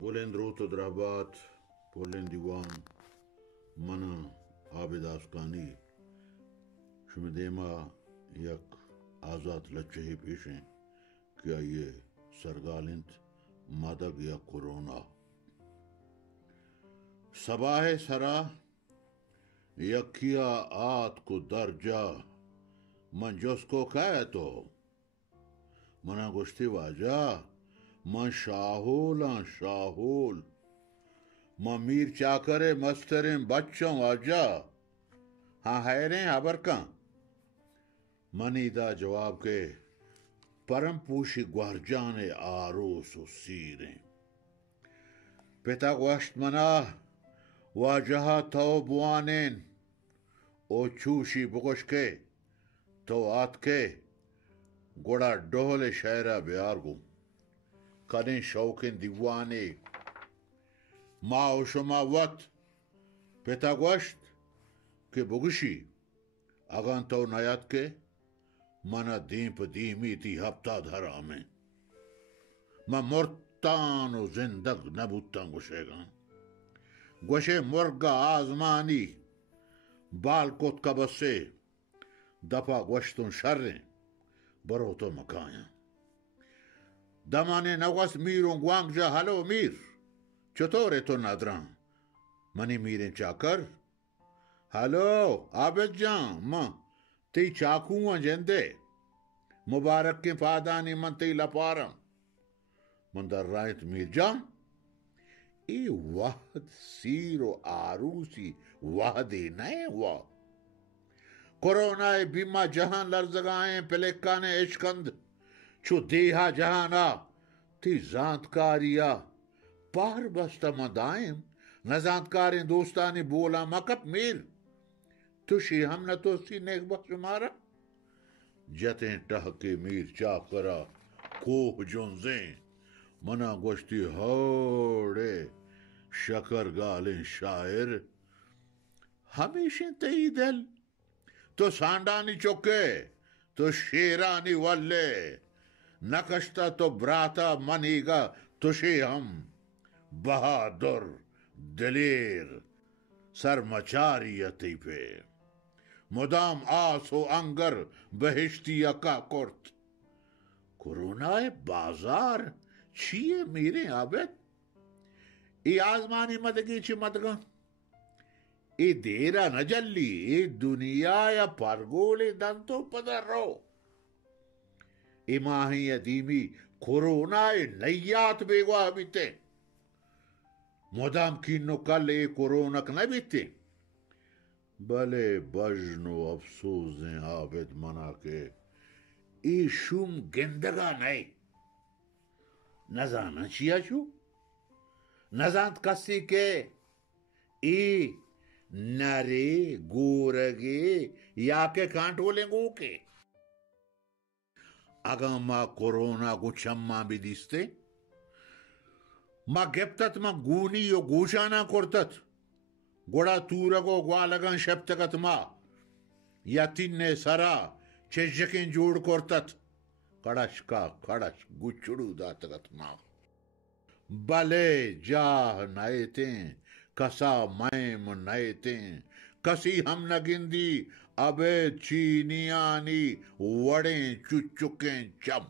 بلند روت و درهبات بلند دیوان منا عابد آسکانی شمدیما یک آزاد لچهی پیشیں کیا یہ سرگالنت مادگ یا کورونا صباح سرا یکیا آت کو درجا من جس کو کہے تو منا گشتی واجا من شاہول من میر چاکرے مستریں بچوں واجا ہاں حیریں حبرکاں منی دا جواب کے پرم پوشی گوہرجان آروس و سیریں پتا گوشت منا واجہا تو بوانین او چوشی بگوش کے تو آت کے گوڑا ڈول شہرہ بیار گو کدیں شوقین دیوانے ما او شما وط پتا گوشت کہ بگوشی اگان تو نیات کے منا دیم پا دیمی تی ہفتہ دھرا میں ما مرتان و زندگ نبوتان گوشے گا گوشے مرگا آزمانی بال کت کبسے دفع گوشتون شریں برو تو مکایا دمانے نوست میروں گوانگ جا ہلو میر چطورے تو ندران منی میریں چاکر ہلو عابد جان ماں تی چاکوان جندے مبارک کے فادانی من تی لپارم من در رائت میر جان ای وحد سیر و آروسی وحدی نئے ہوا کورونا بیما جہاں لرزگائیں پلکان اشکند چو دیہا جہانا تی زانتکاریا پار بستا مدائم نہ زانتکاریں دوستانی بولا مکپ میر تشی ہم نہ تو سی نیک بخش مارا جتیں ٹہکے میر چاکرا کوہ جنزیں منا گوشتی ہوڑے شکر گالیں شاعر ہمیشہ تی دل تو سانڈانی چکے تو شیرانی والے نکشتا تو براتا منی گا تشی ہم بہادر دلیر سر مچاریتی پہ مدام آس و انگر بہشتی اکا کرت کورونا بازار چیئے میرے عابد ای آزمانی مدگی چی مدگا ای دیرا نجلی ای دنیا یا پرگولی دن تو پدر رو ای ماہی دیمی کورونا نیات بیگوا بیتے مدام کینو کل ای کورونک نبیتے بلے بجن و افسوسیں عابد منا کے ای شوم گندگا نئے نزانا چیا شو نزانت کسی کے ای نرے گورگے یا کے کانٹو لنگو کے اگا ما کورونا گو چمما بھی دیستے ما گپتت ما گونی و گوشانا کرتت گوڑا تورگو گوالگان شبتگت ما یا تین سرا چجکیں جوڑ کرتت کڑش کا کڑش گچڑو داتگت ما بلے جاہ نائتیں کسا مائم نائتیں کسی ہم نگندی ابے چینیانی وڑیں چچکیں چم